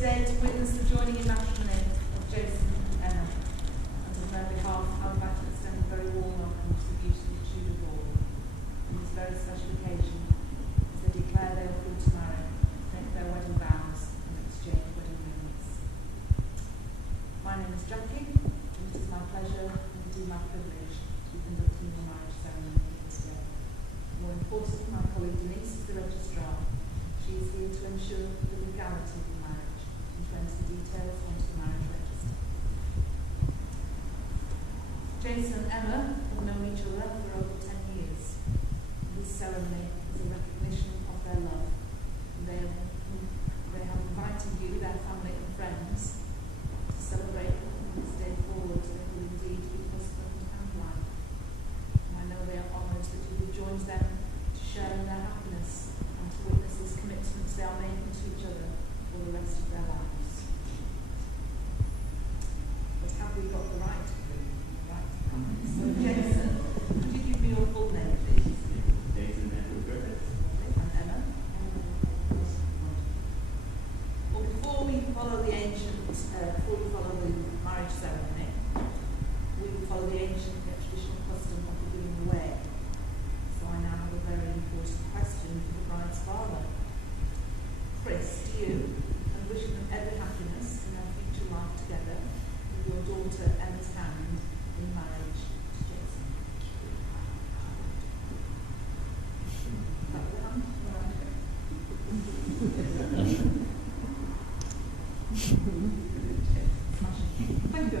today to witness the joining in matrimony of Jason and Emma. And on their behalf, I would like to extend a very warm welcome to the beautiful Tudor Hall on this very special occasion as they declare they are free to marry, make their wedding vows, and exchange wedding rings. My name is Jackie, and it is my pleasure and indeed my privilege to be conducting your marriage ceremony here today. More importantly, my colleague Denise is the registrar. She is here to ensure the legality of the marriage and to enter the details onto the marriage register. Jason and Emma have known each other for over 10 years. This ceremony is a recognition of their love. And they have invited you, their family and friends, to celebrate from this day forward they will indeed be husband and wife. And I know they are honoured that you have joined them to share in their happiness and to witness this commitments they are making to each other for the rest of their lives. But have we got the right to do? So Jason, could you give me your full name, please? Jason Edward Griffiths. And Emma? Well, before we follow the marriage ceremony, we will follow the ancient yet traditional custom of the giving away. So I now have a very important question for the bride's father. Chris, to you, and wishing them every happiness in their future life together, with your daughter Emma's hand in marriage to Jason. Thank you.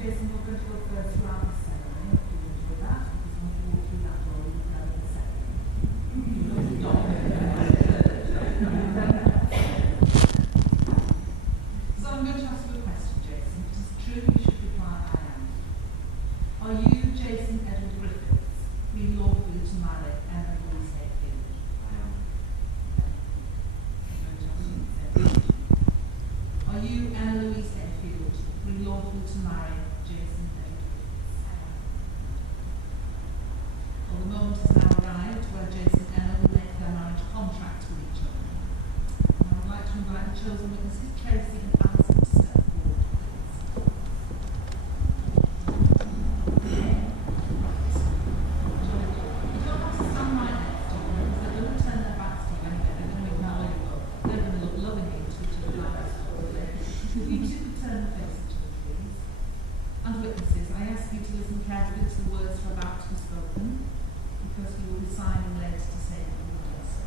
Jason, we're going to go first throughout the ceremony. If you enjoy that, because once you walk through that door, you can have a second. So I'm going to ask you a question, Jason. If it is true, you should reply, I am. Are you, Jason Edward Griffiths, being lawfully to marry Emma Louise Hayfield? I am. Are you, Emma Louise Hayfield, being lawful to marry Jason Edward? Well, the moment has now arrived where Jason and Emma will make their marriage contract with each other. And I would like to invite the chosen witnesses, Tracy and Alison, to step forward, please. You don't have to stand right next to them, because they're going to turn their backs to you anyway. They're going to acknowledge you. They're going to look lovingly to each other like this. You two could turn and face each other, please. And witnesses, I ask you to listen carefully to the words that are about to be spoken, because you will be signing later to say that you will do so.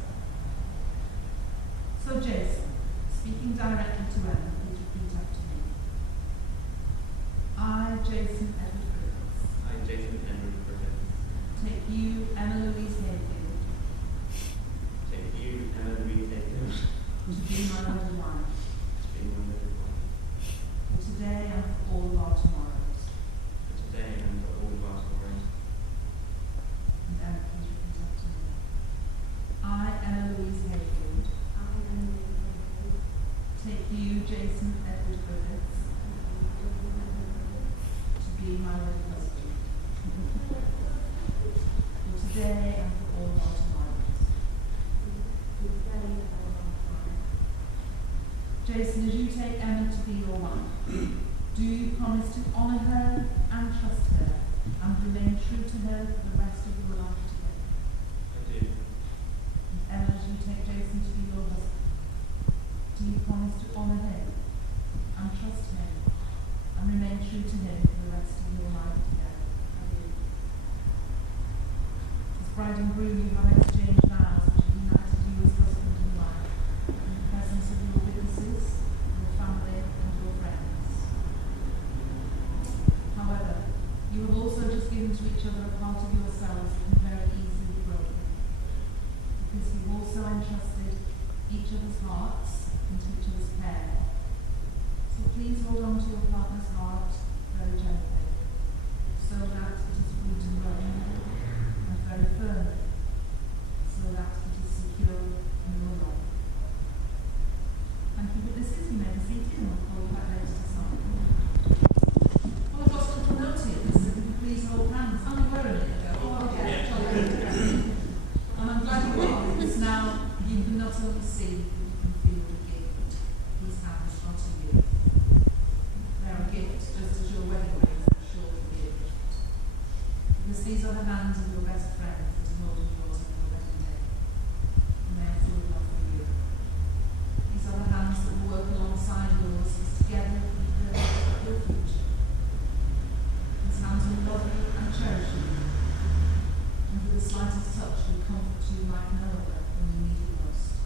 So Jason, speaking directly to Emma, please repeat after me. I, Jason Edward Griffiths, I, Jason Edward Griffiths, take you, Emma Louise Hayfield, take you, Emma Louise Hayfield, to be my wedded wife, to be my wedded wife, for today and for all of our tomorrows. for today and for all of our tomorrows. And Emma, please repeat after me. I, Emma Louise Hayfield, take you, Jason Edward Griffiths, to be my wedded husband, for today and for all of our tomorrows. Jason, as you take Emma to be your wife, do you promise to honour her and trust her and remain true to her for the rest of your life together? room you have exchanged vows which have united you as husband and wife in the presence of your witnesses, your family and your friends. However, you have also just given to each other a part of yourselves that can very easily be broken, because you've also entrusted each other's hearts into each other's care. So please hold on to your partner's heart very gently, so that it is rooted lovingly and very firmly, so that it is secure in your love. Thank you, witnesses. You may be seated and we'll call you back later to sign. Well, I've got a little note here that says, if you please hold hands. I'm wearing it. Oh, okay. And I'm glad you are, because now you can not only see, but you can feel the gift. These hands are to you. They're a gift, just as your wedding rings are sure to be a gift. Because these are the hands of your best friends that are holding yours on your wedding day. And they are full of love for you. These are the hands that will work alongside yours as together you build your future. These hands will love you and cherish you. And with the slightest touch will comfort you like no other when you need it most.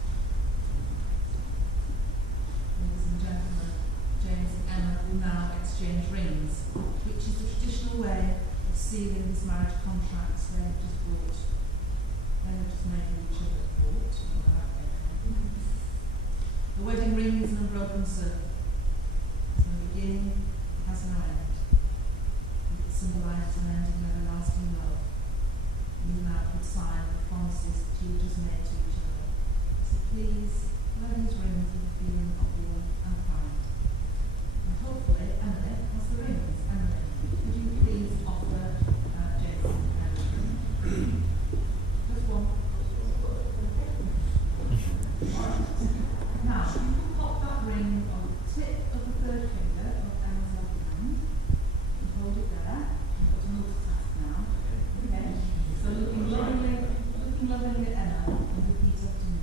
Ladies and gentlemen, James and Emma will now exchange rings, which is the traditional way of sealing this marriage contract they have just brought. They have just made each other brought. The wedding ring is an unbroken circle. It has no beginning, it has no end. It symbolises an end in everlasting love. You now could sign the promises that you just made to each other. So please, wear these rings with a feeling of warmth and pride. And hopefully, Emily has the rings. Emily, could you please offer Jason a ring? Just one. Now, you can pop that ring on the tip of the third finger of Emma's other hand and hold it there. You've got to multitask now. Okay? So looking lovingly at Emma and repeat after me.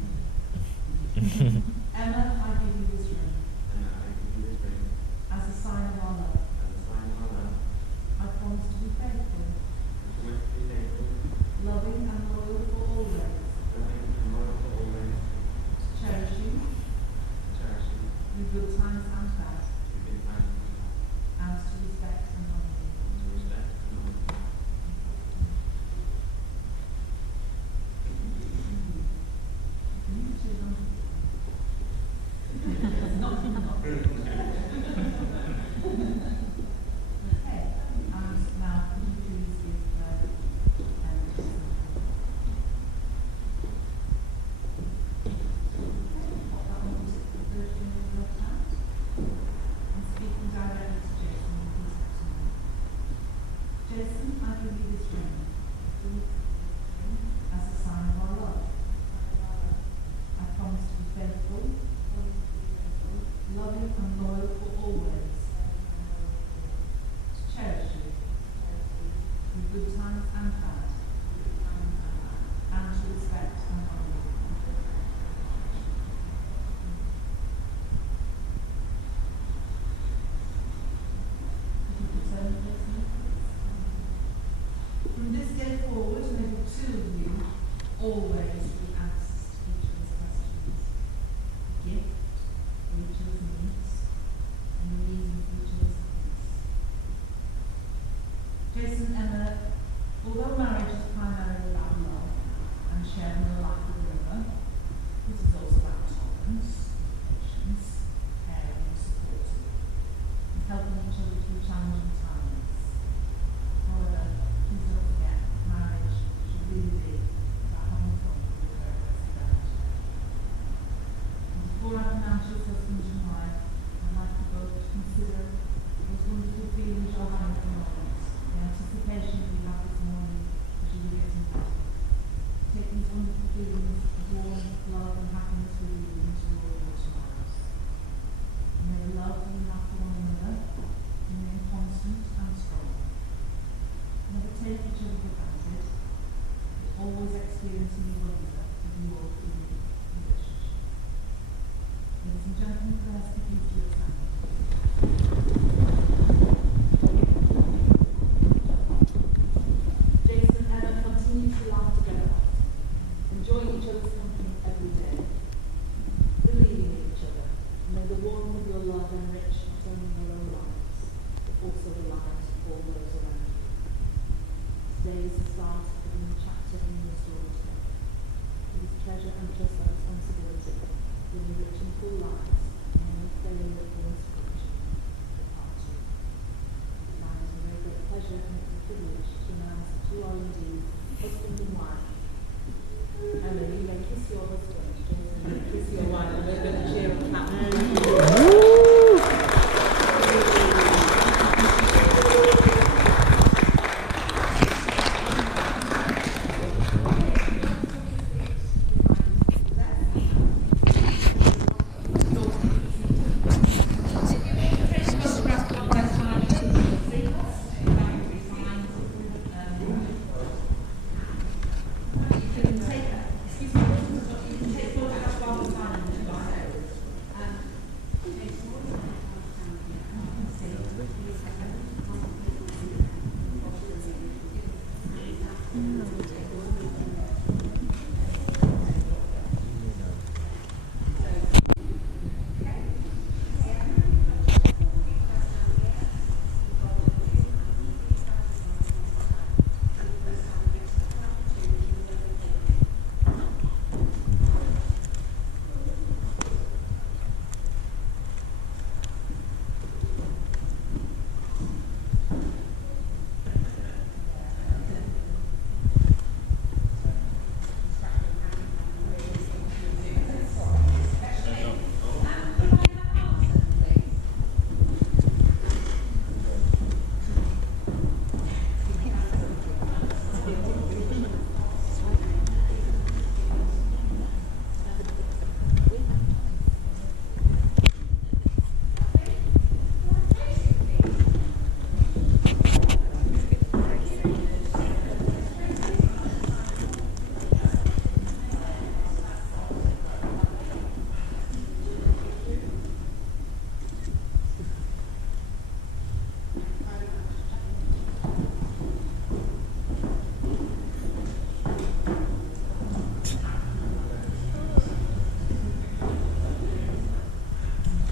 Emma, I give you this ring. Emma, I give you this ring. As a sign of our love. As a sign of our love. I promise to be faithful. I promise to be faithful. Loving and loyal for always. Loving and loyal for always. To cherish you. To cherish you. Through good times and bad. Through good times and bad. And to respect and honour you. To respect and honour you. Jason, I give you this ring as a sign of our love. I promise to be faithful, loving and loyal for always, to cherish you through good times and bad, and to respect and honour you. If you could turn and face me, please. From this day forward, may the two of you always be asked each other's questions, the gift for each other's needs, and the reason for each other's happiness. Jason and Emma, although marriage is primarily about love and sharing the life with another, it is also about tolerance, patience, caring and supporting, and helping each other through challenging times. However, please don't forget, marriage should really be about having fun with your very best friend. And before I pronounce you as husband and wife, I'd like you both to consider those wonderful feelings you're having at the moment, the anticipation you have this morning as you were getting ready. Take these wonderful feelings arms for the chapter in your story today. Please treasure and trust that responsibility will enrich and full lives and may failure of your inspiration depart you. It is a very great pleasure and it's a privilege to announce that you are indeed husband and wife. And then you may kiss your husband, Jason, you may kiss your wife, and we're going to cheer and clap.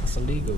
It's illegal.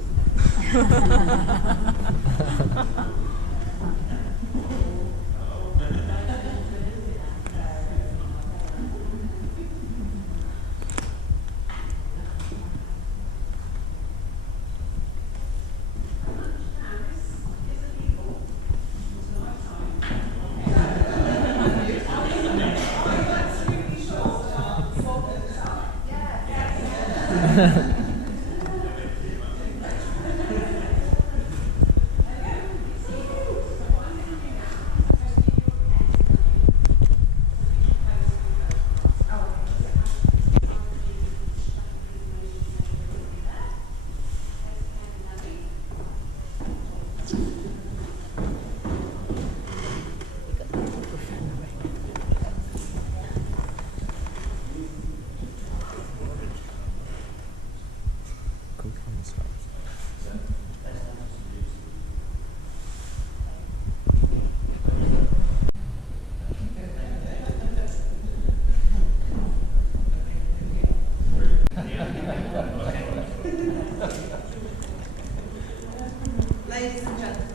Ladies and gentlemen,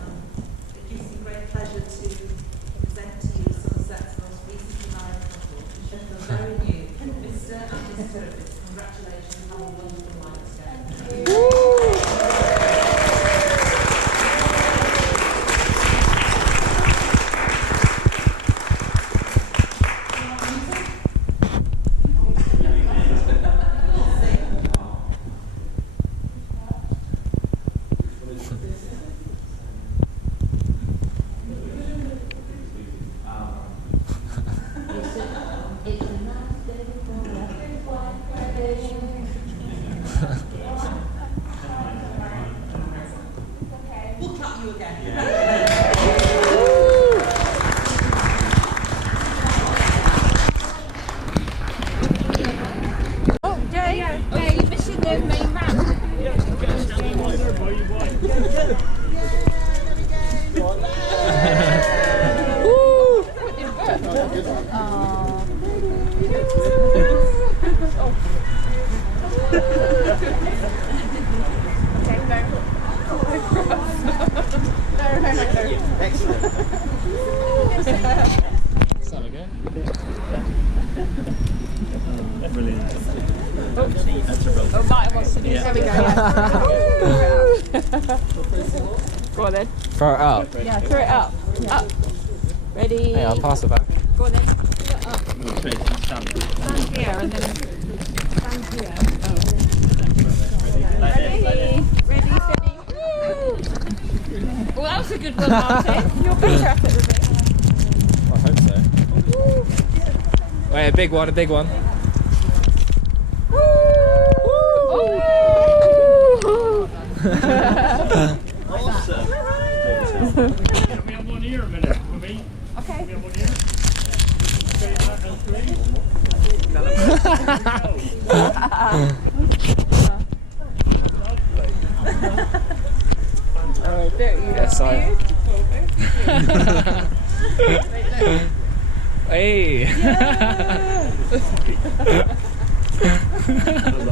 it gives me great pleasure to present to you Somerset's most recently married couple, the very new Mr. and Mrs. Griffiths. Congratulations, have a wonderful life together. We'll clap you again. Oh, Jay, you're missing the main man. Excellent. Brilliant. Oh, Martin wants to do. There we go. Go on then. Throw it up. Yeah, throw it up. Up. Ready? Hey, I'll pass it back. Go on then. Up. Stand here and then stand here. Oh. Ready? Ready, steady. Woo! Well, that was a good one, Martin. You're better at it than me. I hope so. Wait, a big one, a big one. Oh! Awesome. Can we have one here a minute for me? Okay. Can we have one here? Okay, that and three. Oh, there you go. Yes, Hey!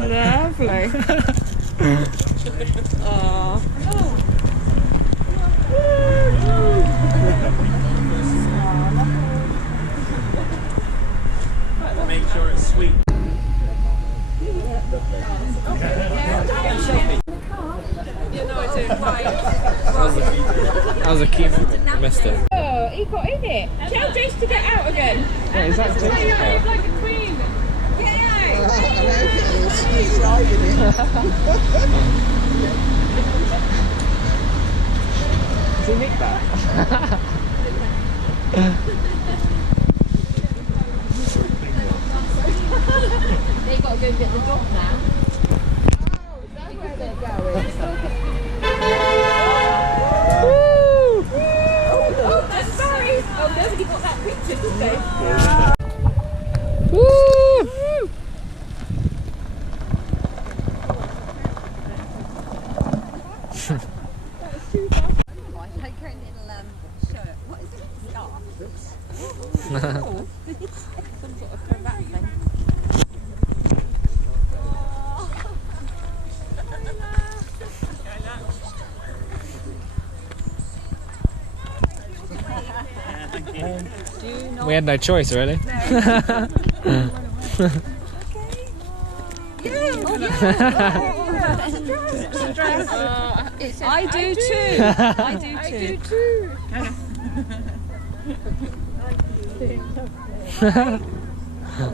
Lovely. Aww. Make sure it's sweet. That was a key moment. I missed it. Oh, he got in it. Tell Jase to get out again. Wait, is that You're like a queen. Get out. Does he make that? They've got to go get the dog now. That's where they're going. Oh, sorry. Oh, nobody got that picture, did they? Woo! Like her little shirt. What is it? Scarf. Some sort of cravat thing. We had no choice, really. I do too. I do too. Oh,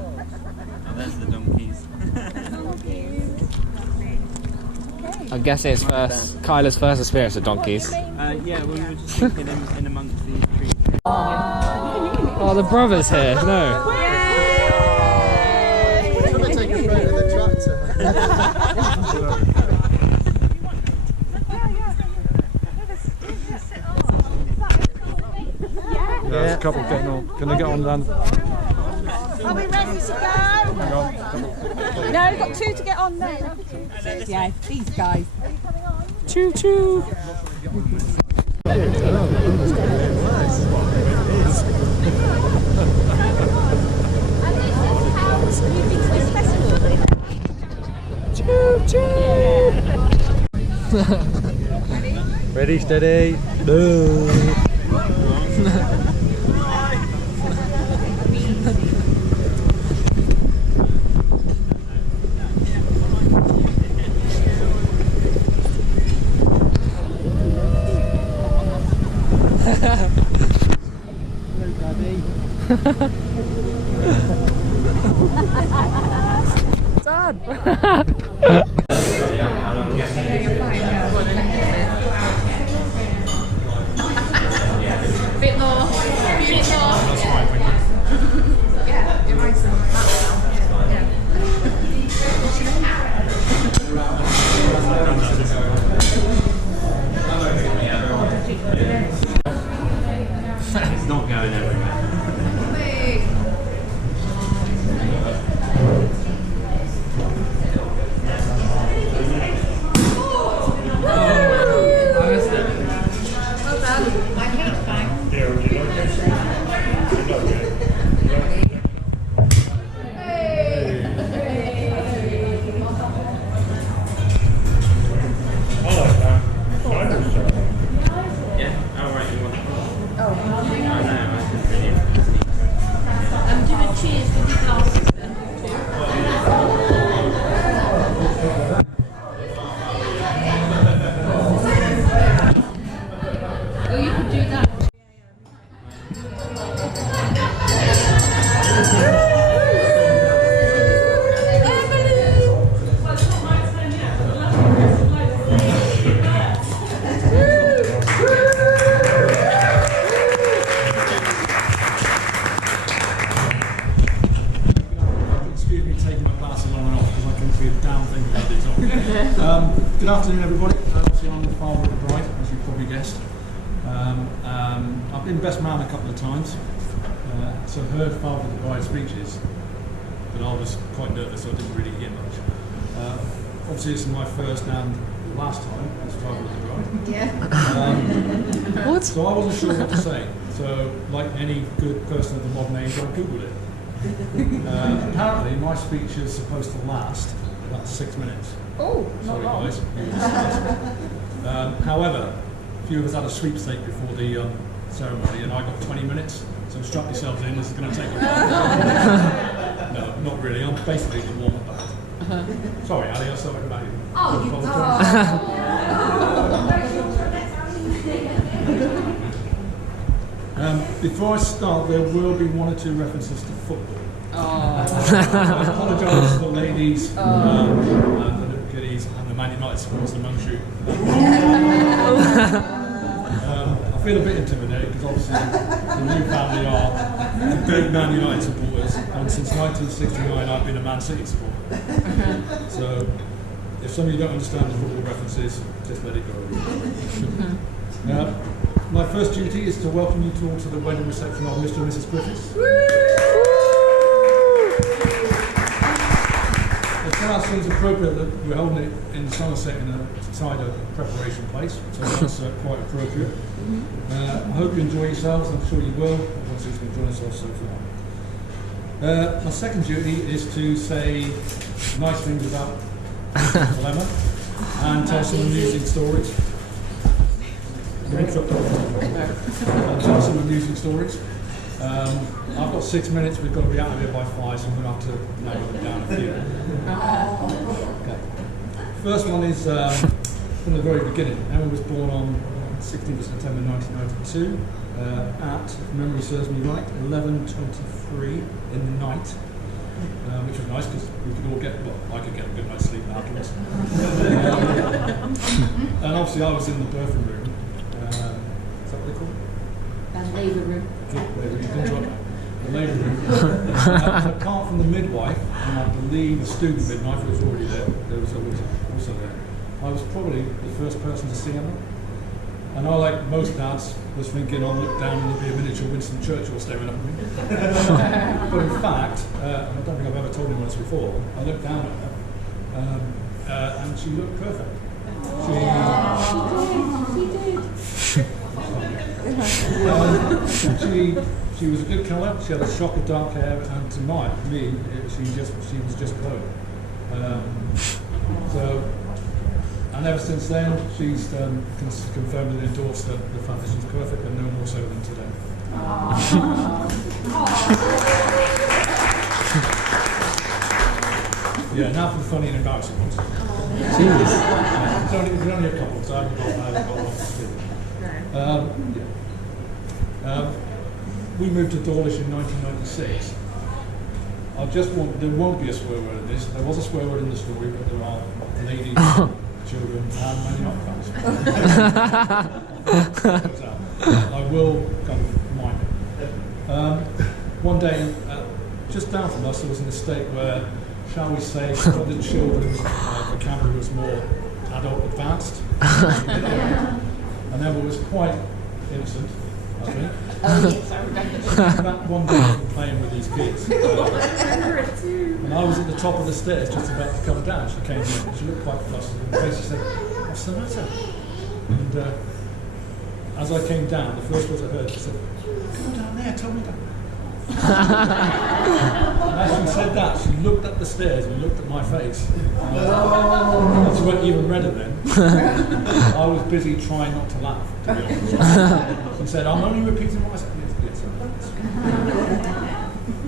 there's the donkeys. I guess it's first. Kyla's first experience with donkeys. Yeah, well, we were just thinking in amongst the trees. Oh, the brother's here. No. There's a couple getting on. Can they get on then? Are we ready to go? No, we've got two to get on there. Yeah, these guys. Choo choo. Choo choo. Ready, steady, go. Bit more. Bit more. Yeah, you're right. It's not going everywhere. Yeah, oh right, you want. Oh, I know, I just really. Good afternoon, everybody. Obviously, I'm the father of the bride, as you've probably guessed. I've been best man a couple of times, so heard father of the bride speeches, but I was quite nervous, so I didn't really hear much. Obviously, this is my first and last time as father of the bride. Yeah. What? So I wasn't sure what to say. So, like any good person of the modern age, I googled it. Apparently, my speech is supposed to last about 6 minutes. Oh, Sorry, not long. guys. However, a few of us had a sweepstake before the ceremony, and I got 20 minutes. So strap yourselves in. This is going to take a while. No, not really. I'm basically the warm-up act. Sorry, Ali. I started about you. Oh, you Before I start, there will be one or two references to football. Oh. I apologise to the ladies, and the little kiddies, and the Man United supporters, the mum shoot. I feel a bit intimidated because obviously the new family are big Man United supporters, and since 1969 I've been a Man City supporter. So if some of you don't understand the football references, just let it go. My first duty is to welcome you all to the wedding reception of Mr. and Mrs. Griffiths. It now seems appropriate that we're holding it in Somerset in a cider preparation place, so that's quite appropriate. I hope you enjoy yourselves. I'm sure you will. Once you've enjoyed yourselves so far. My second duty is to say nice things about Dilemma and tell some amusing stories. And tell some amusing stories. I've got 6 minutes. We've got to be out of here by 5, so I'm going to have to narrow it down a few. Okay. First one is from the very beginning. Emma was born on 16th of September 1992 at, if memory serves me right, 11:23 in the night, which was nice because we could all get, well, I could get a good night's sleep afterwards. And obviously I was in the birthing room. Is that what they call it? That's labour room. The labour room. Apart from the midwife, and I believe the student midwife was already there, there was also there. I was probably the first person to see Emma. And I, like most dads, was thinking I'll look down and there'll be a miniature Winston Churchill staring up at me. But in fact, and I don't think I've ever told anyone this before, I looked down at her, and she looked perfect. She was a good colour. She had a shock of dark hair, and to me, she was just glowing. And ever since then, she's confirmed and endorsed the fact that she's perfect, and no more so than today. Yeah, now for the funny and embarrassing ones. There's only a couple, so I haven't got lots. We moved to Dawlish in 1996. There won't be a swear word in this. There was a swear word in the story, but there are ladies, children, and many not fans. I will kind of remind it. One day, just down from us, there was an estate where, shall we say, the children's vocabulary was more adult advanced. And Emma was quite innocent, I think. Oh yes, I remember. That one day playing with these kids. And I was at the top of the stairs just about to come down. She came in, she looked quite flustered, and basically said, "What's the matter?" And as I came down, the first words I heard, she said, "Go down there, tell me down." And as she said that, she looked up the stairs and looked at my face. And she went even redder then. I was busy trying not to laugh, to be honest. She said, "I'm only repeating what I said."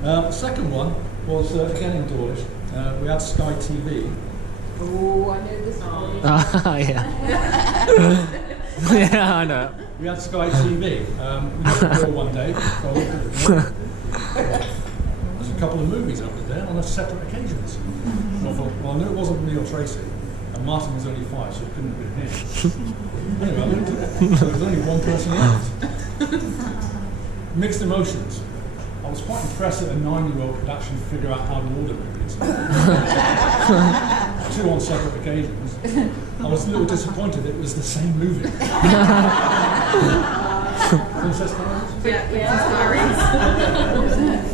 The second one was, again in Dawlish, we had Sky TV. Oh, I know this one. Oh, yeah. Yeah, I know. We had Sky TV. We got the door one day, so I looked at it. There's a couple of movies over there on separate occasions. And I thought, well, I knew it wasn't me or Tracy, and Martin was only 5, so it couldn't have been him. Anyway, I looked at it, so there was only one person left. Mixed emotions. I was quite impressed that a 9-year-old could actually figure out how to order movies. two on separate occasions. I was a little disappointed it was the same movie. Princess Diaries?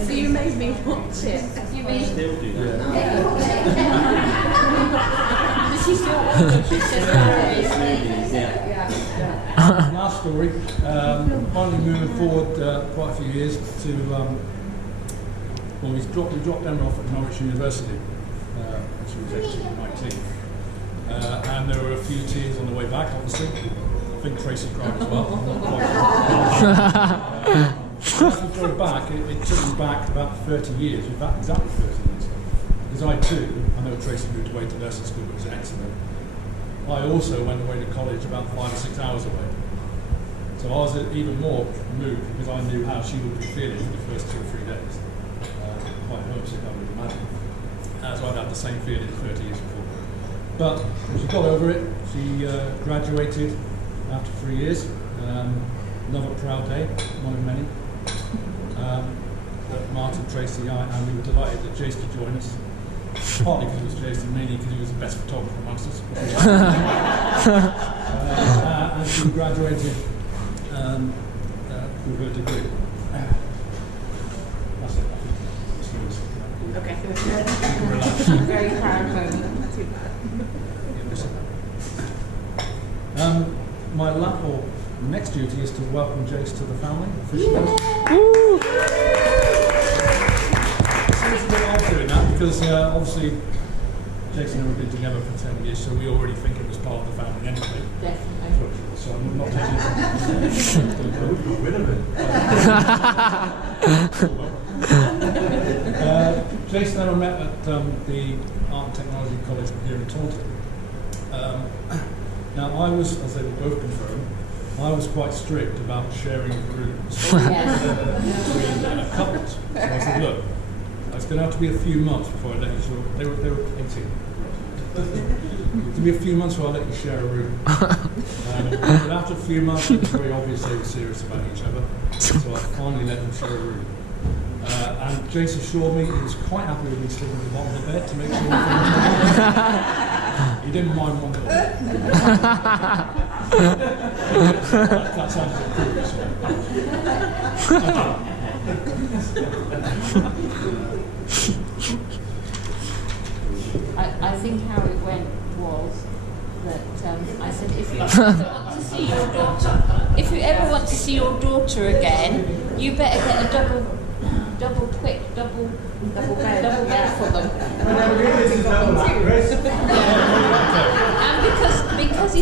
So you made me watch it. You made Still do that. Does she still order Princess Diaries? Last story, finally moving forward quite a few years to, well, we dropped Emma off at Norwich University when she was 18, 19. And there were a few tears on the way back, obviously. I think Tracy cried as well. As we drove back, it took me back about 30 years, in fact exactly 30 years. Because I too, I know Tracy moved away to nursing school, but it was excellent. I also went away to college about 5 or 6 hours away. So I was even more moved because I knew how she would be feeling for the first 2 or 3 days. Quite homesick, I would imagine. So I'd had the same feeling 30 years before. But she got over it. She graduated after 3 years. Another proud day, one of many. That Martin, Tracy, and we were delighted that Jase could join us. Partly because it was Jase, and mainly because he was the best photographer amongst us. And she graduated with her degree. That's it. Okay. Relax. Very proud moment. Not too bad. My next duty is to welcome Jase to the family officially. It's a bit odd doing that because obviously Jase and I have been together for 10 years, so we already think it was part of the family anyway. Definitely. So I'm not taking it. Jase and I met at the Art and Technology College here in Taunton. Now I was, as they will both confirm, I was quite strict about sharing rooms between couples. So I said, look, it's going to have to be a few months before I let you share. They were 18. It's to be a few months before I let you share a room. But after a few months, it was very obvious they were serious about each other. So I finally let them share a room. And Jase assured me he was quite happy with me sleeping at the bottom of the bed to make sure he didn't mind one bit. That sounds like I think how it went was that I said, if you ever want to see your daughter, again, you better get a double bed for them. And because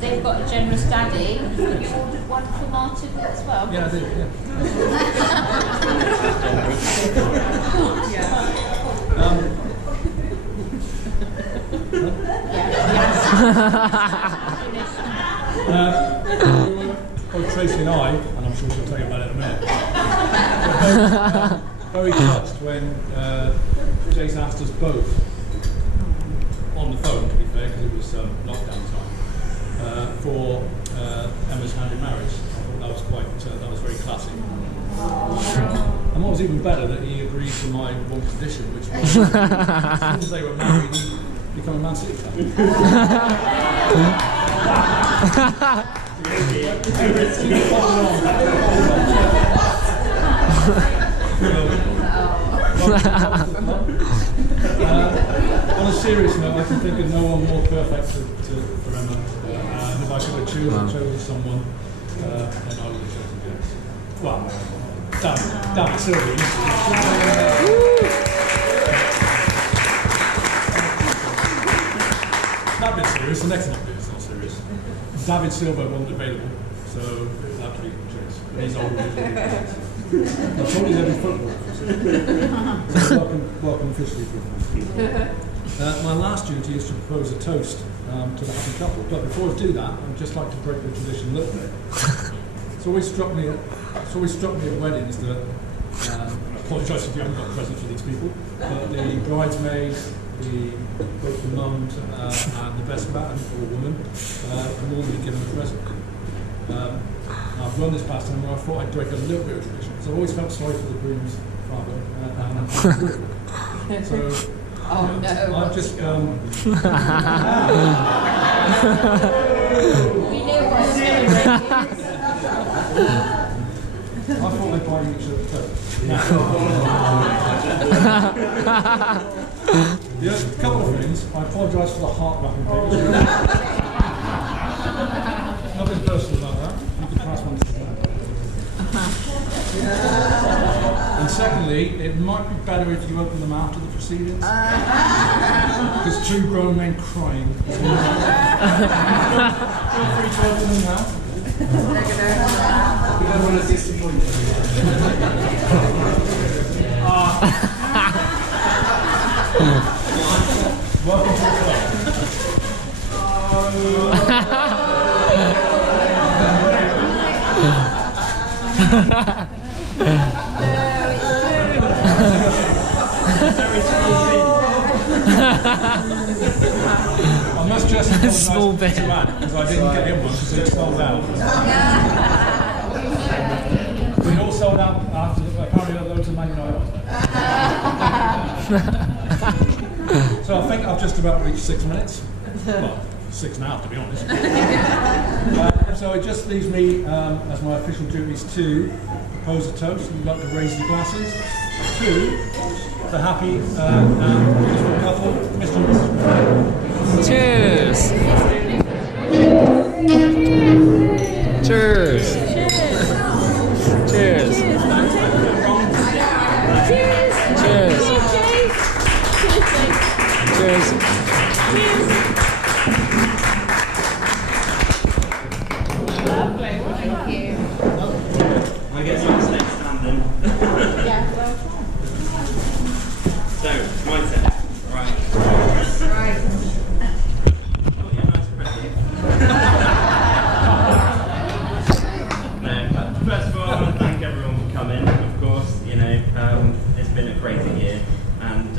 they've got a generous daddy, you ordered one for Martin as well. Yeah, I did, both Tracy and I, and I'm sure she'll tell you about it in a minute, very touched when Jase asked us both on the phone, to be fair, because it was lockdown time, for Emma's hand in marriage. I thought that was very classy. And what was even better, that he agreed to my one condition, which was as soon as they were married, he'd become a Man City fan. On a serious note, I can think of no one more perfect for Emma. And if I could have chosen someone, then I would have chosen Jase. Well, damn it, Sylvie. That bit's serious, the next bit is not serious. David Silva wasn't available, so it would have to be Jase. He's older, he's already played. I've told you every football. So welcome officially. My last duty is to propose a toast to the happy couple. But before I do that, I'd just like to break the tradition a little bit. It's always struck me at weddings that, I apologise if you haven't got presents for these people, but the bridesmaids, both the mums and the best man or woman are normally given a present. I've run this past time where I thought I'd break a little bit of tradition, because I've always felt sorry for the groom's father and so Oh no. I've just we knew what was going to I thought they'd buy each other toast. Yeah, a couple of things. I apologise for the heart wrapping paper. Nothing personal about that. You can pass one to them. And secondly, it might be better if you open them after the proceedings. Because two grown men crying. Feel free to open them now. We don't want to disappoint you. Welcome to the club. I must just apologise Small to bit. Matt because I didn't get in one because it sold out. We all sold out after apparently loads of Man United. So I think I've just about reached 6 minutes. Well, 6.5 to be honest. So it just leaves me as my official duties to propose a toast. We'd like to raise the glasses to the happy beautiful couple, Mr. and Mrs. Cheers. Cheers. Cheers. Cheers. Cheers. I guess I'm stay standing. So, my turn. Right. Oh, yeah, nice present. No, but first of all, I want to thank everyone for coming. Of course, you know, it's been a crazy year, and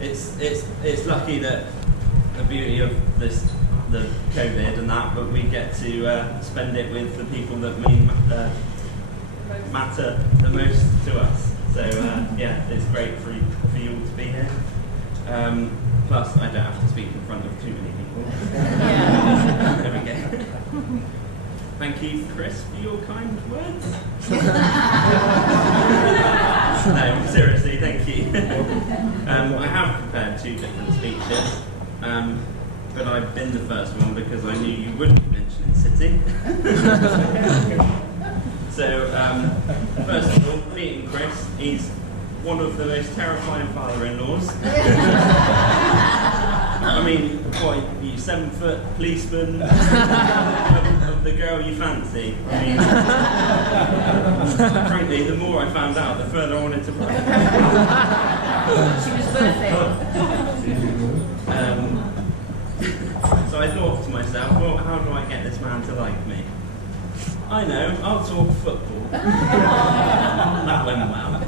it's lucky that the beauty of the COVID and that, but we get to spend it with the people that matter the most to us. So yeah, it's great for you all to be here. Plus, I don't have to speak in front of too many people. There we go. Thank you, Chris, for your kind words. No, seriously, thank you. I have prepared 2 different speeches, but I've been the first one because I knew you wouldn't be mentioning City. So, first of all, meeting Chris, he's one of the most terrifying father-in-laws. I mean, what, you 7-foot policeman of the girl you fancy? I mean, frankly, the more I found out, the further I wanted to run. She was worth it. So I thought to myself, well, how do I get this man to like me? I know, I'll talk football. That went well.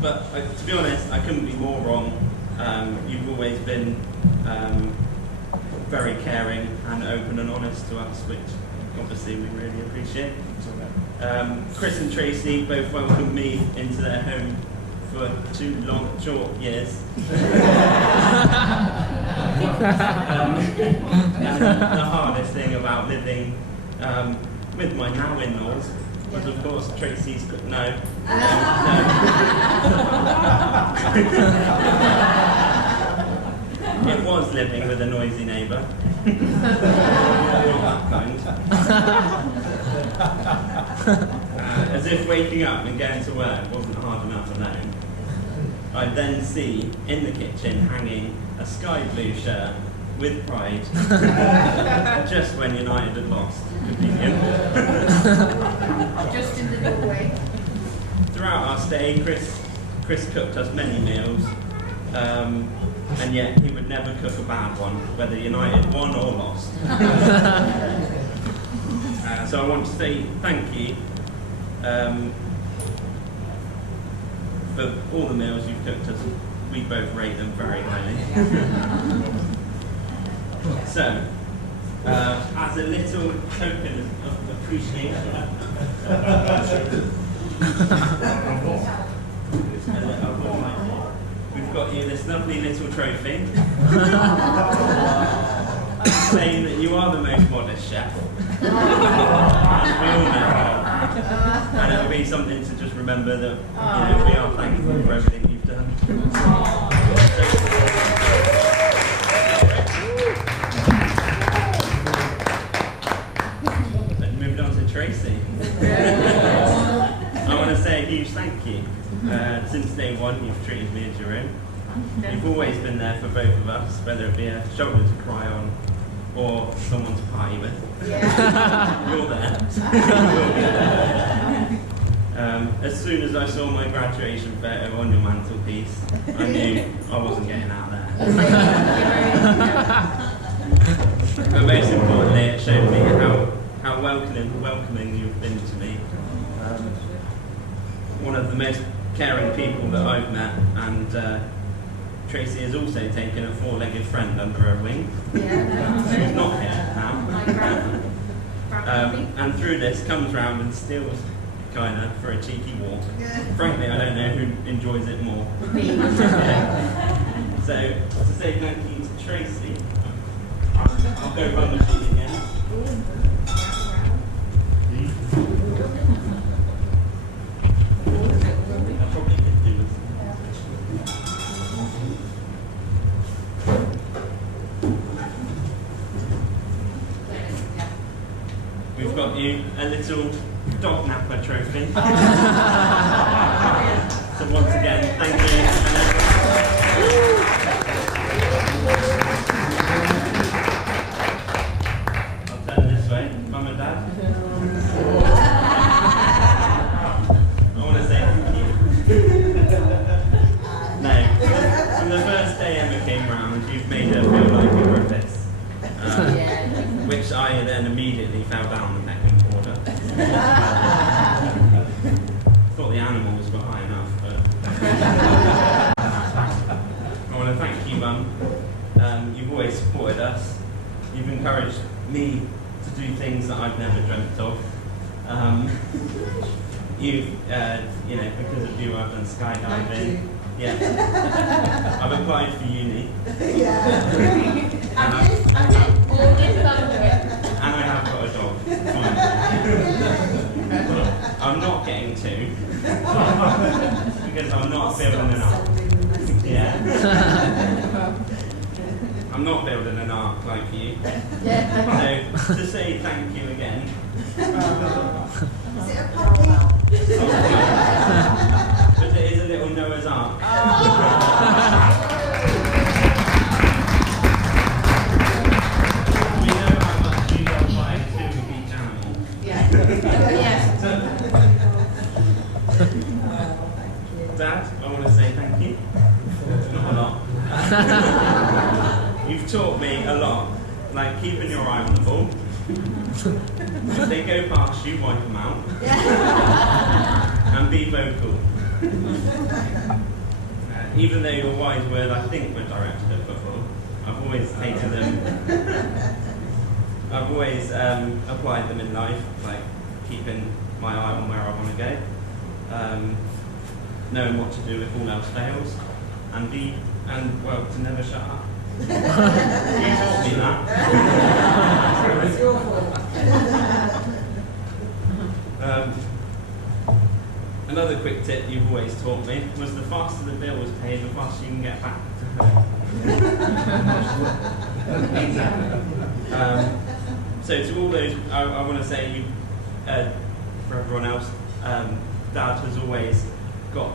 But to be honest, I couldn't be more wrong. You've always been very caring and open and honest to us, which obviously we really appreciate. Chris and Tracy both welcomed me into their home for 2 short years. And the hardest thing about living with my now in-laws was, of course, Tracy's no. It was living with a noisy neighbour. Not that kind. As if waking up and going to work wasn't hard enough alone. I'd then see in the kitchen hanging a sky blue shirt with pride, just when United had lost. Convenient. Just in the doorway. Throughout our stay, Chris cooked us many meals, and yet he would never cook a bad one, whether United won or lost. So I want to say thank you for all the meals you've cooked us. We both rate them very highly. So, as a little token of appreciation. We've got you this lovely little trophy, saying that you are the most modest chef. We all know. And it'll be something to just remember that we are thankful for everything you've done. And moved on to Tracy. I want to say a huge thank you. Since day one, you've treated me as your own. You've always been there for both of us, whether it be a shoulder to cry on or someone to party with. Yeah. You're there. You'll be there. As soon as I saw my graduation photo on your mantelpiece, I knew I wasn't getting out there. But most importantly, it showed me how welcoming you've been to me. One of the most caring people that I've met, and Tracy has also taken a four-legged friend under her wing. Yeah. Who's not here now. And through this comes round and steals kinda for a cheeky walk. Yeah. Frankly, I don't know who enjoys it more. So to say thank you to Tracy, I'll go run the sheet again. We've got you a little dog napper trophy. So once again, thank you. I'll turn this way, Mum and Dad. I want to say thank you. No, from the first day Emma came round, you've made her feel like you were a piss. Which I then immediately fell down the pecking order. Thought the animals were high enough, but I want to thank you, Mum. You've always supported us. You've encouraged me to do things that I've never dreamt of. You've, because of you, I've done skydiving. Yeah. I've applied for uni. And I have got a dog. I'm not getting two because I'm not building an ark. Yeah. I'm not building an ark like you. So to say thank you again. Is it a puppy? But it is a little Noah's Ark. Dad, I want to say thank you. Not a lot. You've taught me a lot, like keeping your eye on the ball. If they go past you, wipe them out. And be vocal. Even though your wise words, I think, were directed at football, I've always taken them. I've always applied them in life, like keeping my eye on where I want to go. Knowing what to do if all else fails, and to never shut up. You taught me that. It's your fault. Another quick tip you've always taught me was the faster the bill was paid, the faster you can get back to her. So to all those, I want to say you, for everyone else, Dad has always got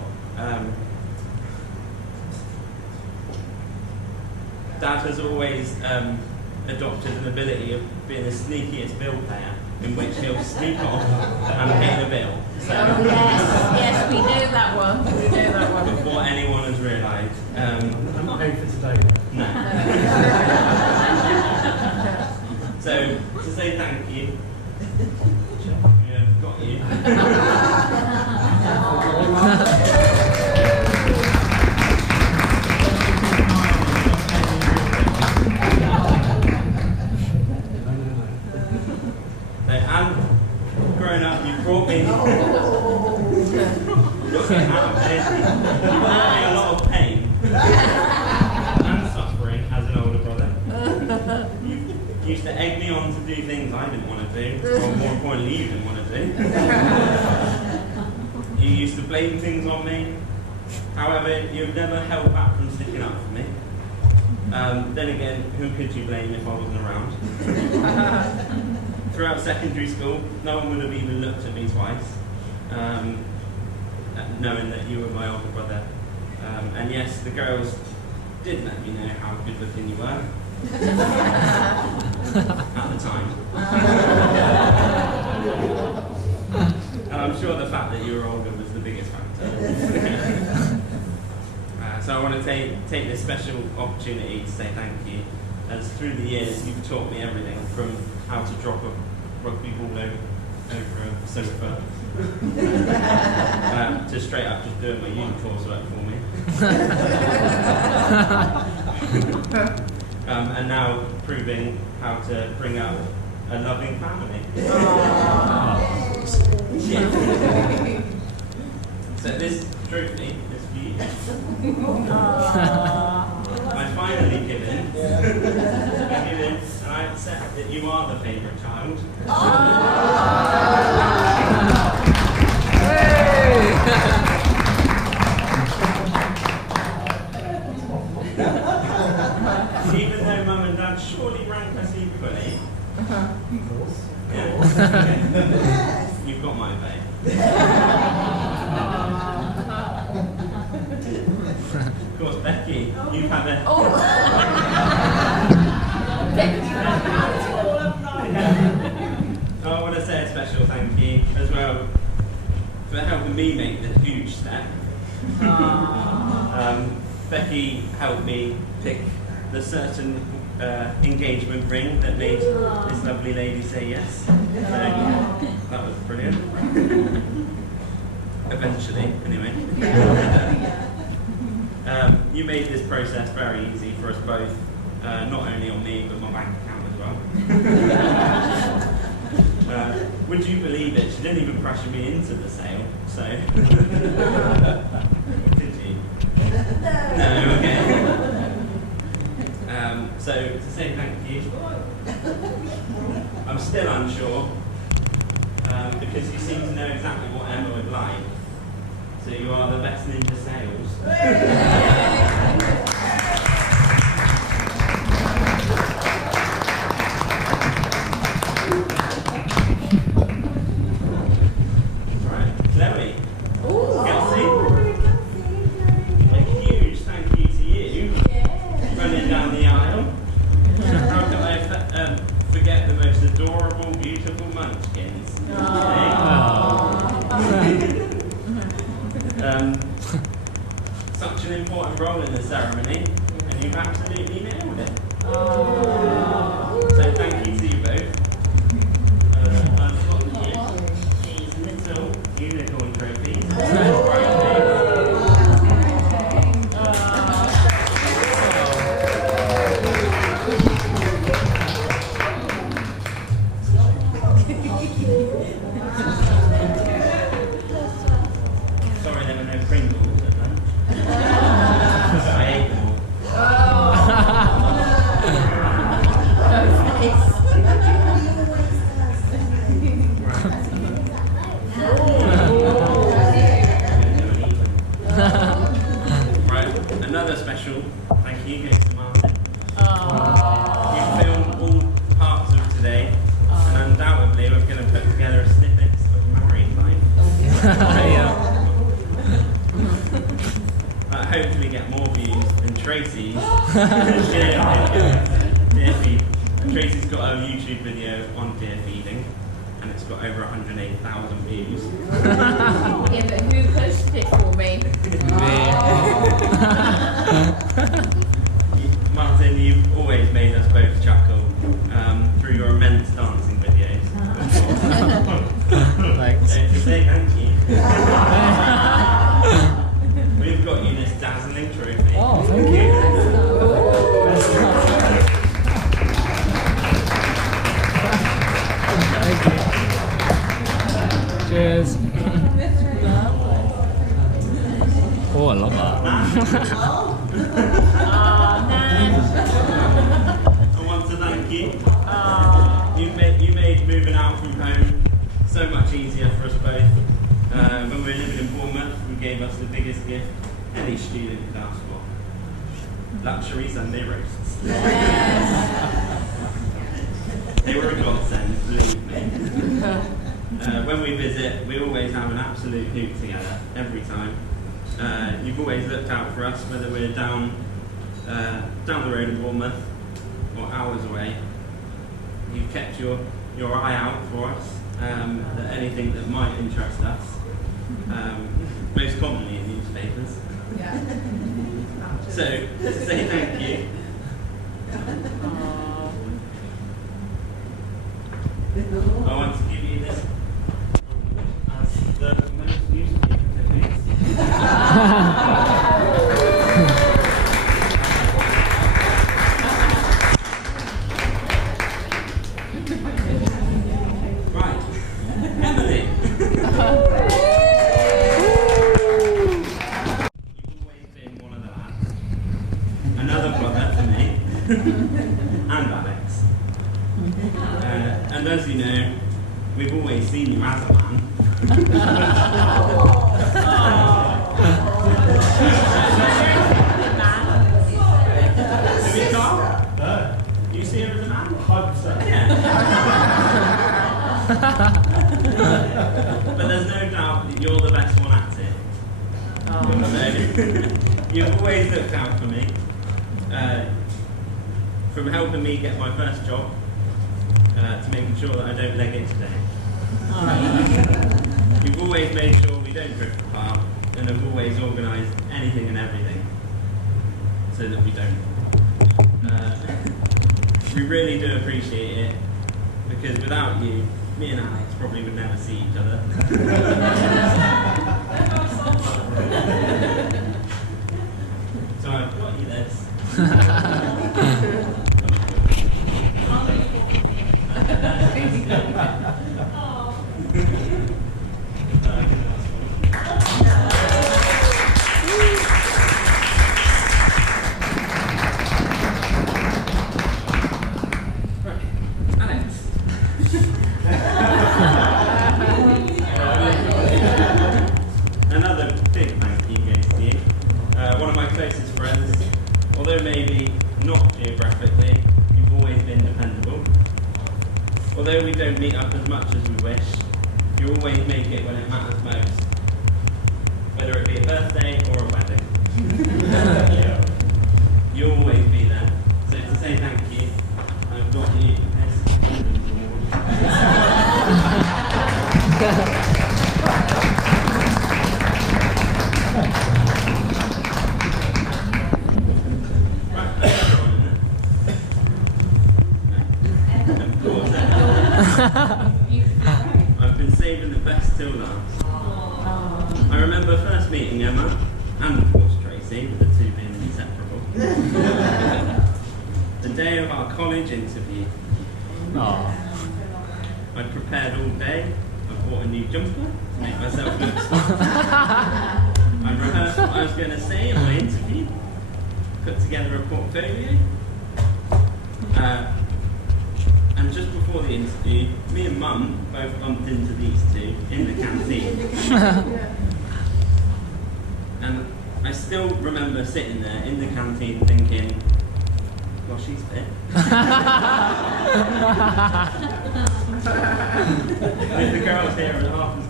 adopted an ability of being the sneakiest bill payer, in which he'll sneak off and pay the bill. So yes, we know that one. We know that one. Before anyone has realised. I'm not paid for today. No. So to say thank you, we've got you. brought me. Got me out of it. You brought me a lot of pain and suffering as an older brother. You used to egg me on to do things I didn't want to do, or more importantly, you didn't want to do. You used to blame things on me. However, you've never held back from sticking up for me. Then again, who could you blame if I wasn't around? Throughout secondary school, no one would have even looked at me twice, knowing that you were my older brother. And yes, the girls did let me know how good looking you were at the time. And I'm sure the fact that you were older was the biggest factor. So I want to take this special opportunity to say thank you, as through the years you've taught me everything from how to drop a rugby ball over a sofa to straight up just doing my uniforms work for me. And now proving how to bring up a loving family. So this trophy is for you. I'm finally given, and I accept that you are the favourite child. Even though Mum and Dad surely rank us equally, you've got my vote. Of course, Becky, you've had a... I want to say a special thank you as well for helping me make this huge step. Becky helped me pick the certain engagement ring that made this lovely lady say yes. So, that was brilliant. Eventually, anyway. You made this process very easy for us both, not only on me, but my bank account as well. Would you believe it? She didn't even pressure me into the sale, so... Did you? No, okay. So, to say thank you, I'm still unsure, because you seem to know exactly what Emma would like. So you are the best ninja sales. Right, Chloe. Kelsey. A huge thank you to you running down the aisle. How can I forget the most adorable, beautiful munchkins? Such an important role in the ceremony, and you've absolutely nailed it. So thank you to you both. I've got here these little unicorn trophies. Sorry, there were no Pringles at lunch. I ate them all. Right, another special thank you goes to Martin. You filmed all parts of today, and undoubtedly we're going to put together a snippet of married life. Hopefully get more views than Tracy's. Deer feed. Tracy's got a YouTube video on deer feeding, and it's got over 108,000 views. Yeah, but who posted it for me? Martin, you've always made us both chuckle through your immense dancing videos. Thanks. So to say thank you. We've got you this dazzling trophy. Oh, thank you. Thank you. Cheers. Oh, I love that. I want to thank you. You made moving out from home so much easier for us both. When we were living in Bournemouth, you gave us the biggest gift any student could ask for. Luxury Sunday roasts. They were a godsend, believe me. When we visit, we always have an absolute hoot together, every time. You've always looked out for us, whether we're down the road in Bournemouth or hours away. You've kept your eye out for us, anything that might interest us, most commonly in newspapers. Yeah. So, to say thank you. I want to give you this as the most useful techniques. Right, Emily. You've always been one of the lads. Another brother to me. And Alex. And as you know, we've always seen you as a man. Do we talk? You see her as a man? 100%. Yeah. But there's no doubt that you're the best one at it. You've always looked out for me. From helping me get my first job to making sure that I don't leg it today. You've always made sure we don't drift apart and have always organised anything and everything so that we don't. We really do appreciate it because without you, me and Alex probably would never see each other. So I've got you this. Another big thank you goes to you. One of my closest friends, although maybe not geographically, you've always been dependable. Although we don't meet up as much as we wish, you always make it when it matters most. Whether it be a birthday or a wedding. You'll always be there. So to say thank you, I've got you this. I've been saving the best till last. I remember first meeting Emma, and of course Tracy, the two being inseparable. The day of our college interview. I'd prepared all day. I bought a new jumper to make myself look smart. I rehearsed what I was going to say in my interview. Put together a portfolio. And just before the interview, me and Mum both bumped into these two in the canteen. And I still remember sitting there in the canteen thinking, well, she's fit. If the girls here are half as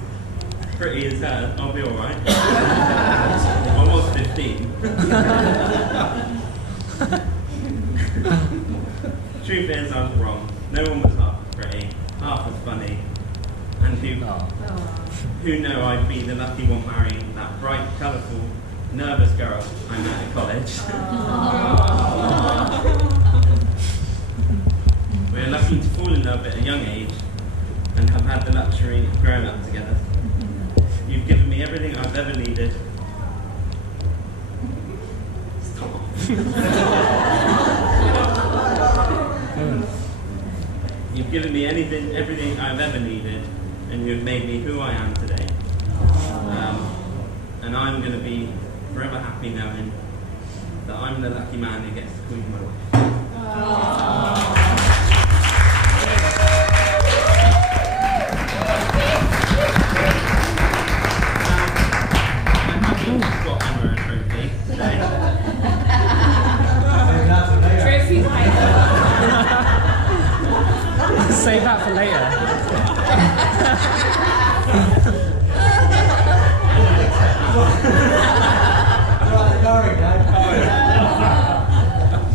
pretty as her, I'll be alright. I was 15. Truth is, I was wrong. No one was half as pretty, half as funny, and who know I'd be the lucky one marrying that bright, colourful, nervous girl I met at college. We're lucky to fall in love at a young age and have had the luxury of growing up together. You've given me everything I've ever needed. Stop. You've given me everything I've ever needed, and who have made me who I am today. And I'm going to be forever happy knowing that I'm the lucky man who gets to call you my wife. Got Emma a trophy today. Trophy later. Save that for later.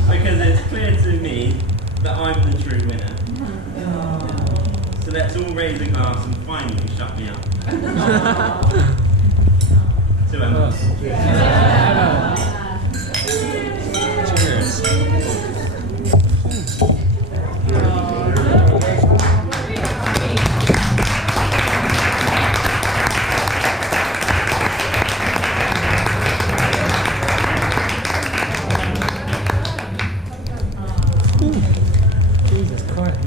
Because it's clear to me that I'm the true winner. So let's all raise a glass and finally shut me up. To Emma. Cheers. Jesus Christ.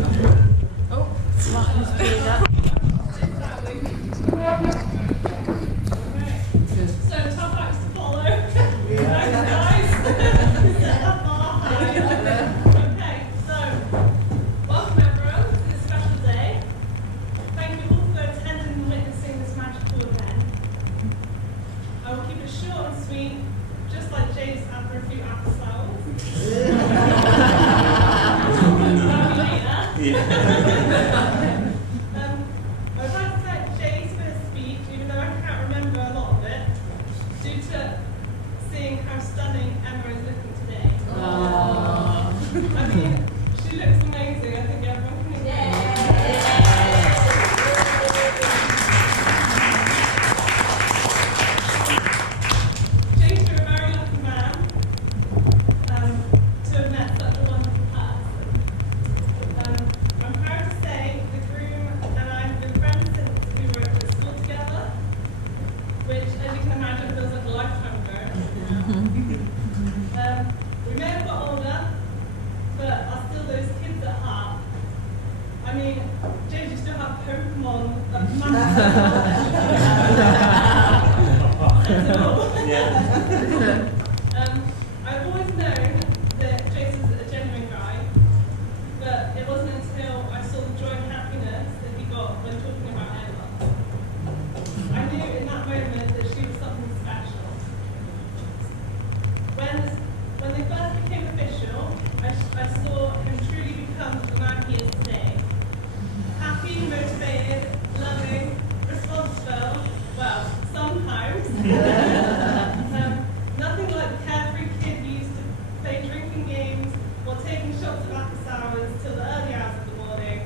Oh, Martin's cleared up. So tough acts to follow. Thanks, guys. Set up bar high. Okay, so welcome everyone to this special day. Thank you all for attending and witnessing this magical event. I will keep it short and sweet, just like Jase after a few after hours. Yeah. I would like to thank Jase for his speech, even though I can't remember a lot of it, due to seeing how stunning Emma is looking today. I mean, she looks amazing. I think everyone can agree. Jase, you're a very lucky man to have met such a wonderful person. I'm proud to say the groom and I have been friends since we were at school together, which, as you can imagine, feels like a lifetime ago. We may have got older, but are still those kids at heart. I mean, James, you still have Pokemon, that massive. I've always known that Jason is a genuine guy, but it wasn't until I saw the joy and happiness that he got when talking about Emma. I knew in that moment that she was something special. When they first became official, I saw him truly become the man he is today. Happy, motivated, loving, responsible, well, sometimes. Nothing like the carefree kid who used to play drinking games or taking shots of after hours till the early hours of the morning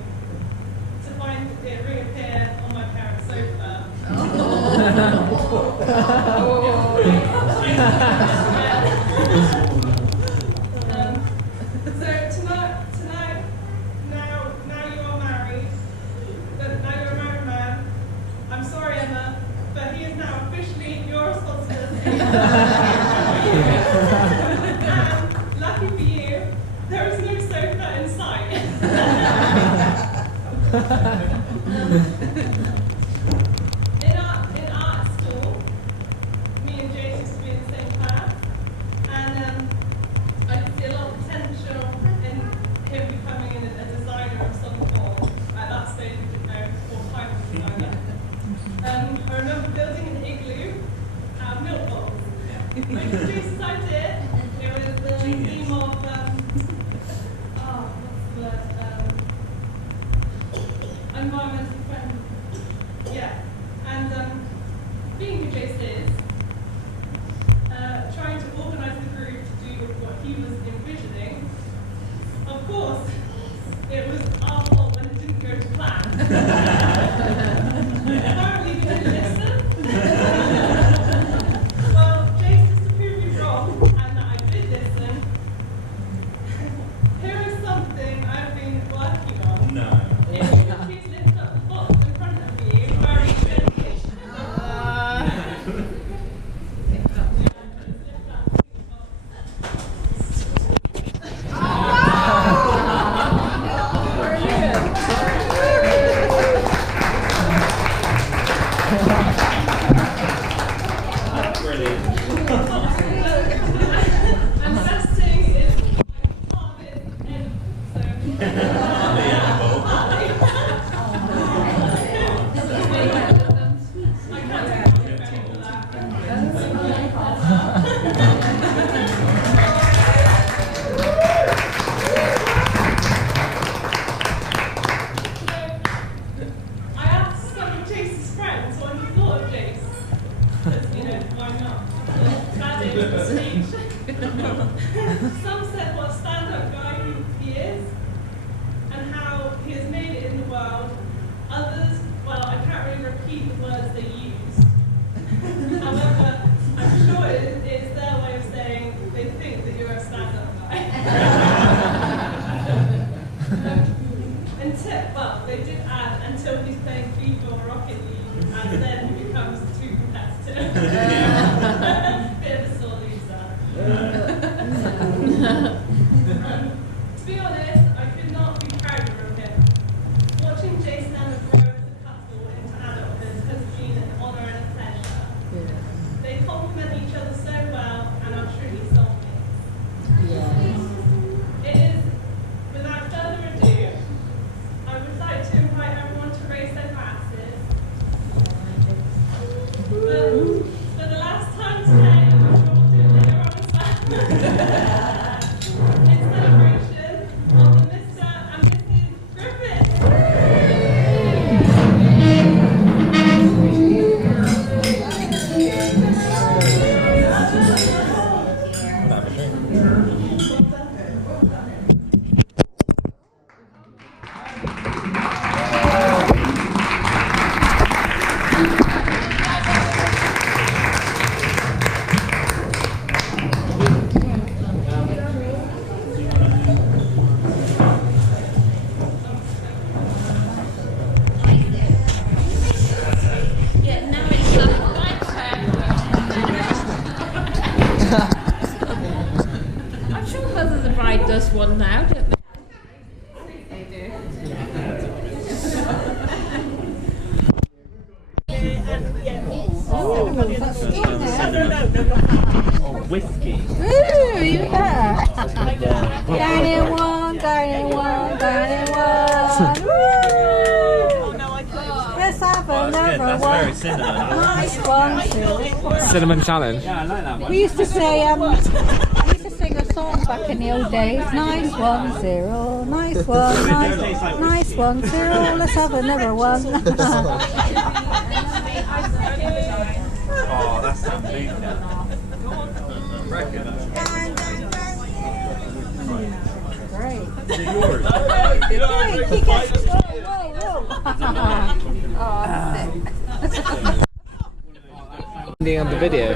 to find it reappear on my parents' sofa. So tonight, now you are married, but now you're a married man. I'm sorry, Emma, but he is now officially your responsibility. And lucky for you, there is no sofa in sight. In art school, me and Jace used to be in the same class, and I could see a lot of potential in him becoming a designer of some form. At that stage, we didn't know what type of designer. I remember building an igloo out of milk bottles. Which Jace's idea, it was the theme of, what's the word? Environmentally friendly. Yeah. And being who Jace is, trying to organise the group to do what he was envisioning, of course, it was our fault when it didn't go to plan. Apparently we didn't listen. Well, Jace, just to prove you wrong and that I did listen, here is something I've been working on. No. If you could please lift up the box in front well, they did add until he's playing FIFA or Rocket League, and then he becomes too competitive. Bit of a sore loser. To be honest, I could not be prouder of him. Watching Jason and Emma grow as a couple into adulthood has been an honour and a pleasure. They complement each other so well and are truly soulmates. It is, without further ado, I would like to invite everyone to raise their glasses. For the last time today, I'm sure we'll do it later on as well. In celebration of the Mr. and Mrs. Griffith. Yeah, now it's my turn. I'm sure Mother the Bride does one now, don't they? They do. Whiskey. Ooh, yeah. Down in one, down in one, down in one. Woo! Let's have another That's one. very similar. Nice one, too. Cinnamon challenge. Yeah, I like that one. We used to say, we used to sing a song back in the old days. Nice 1 0, nice one, nice 1 0. Let's have another one. Oh, that's unbelievable. Great. Is it yours? Whoa. Ending of the video.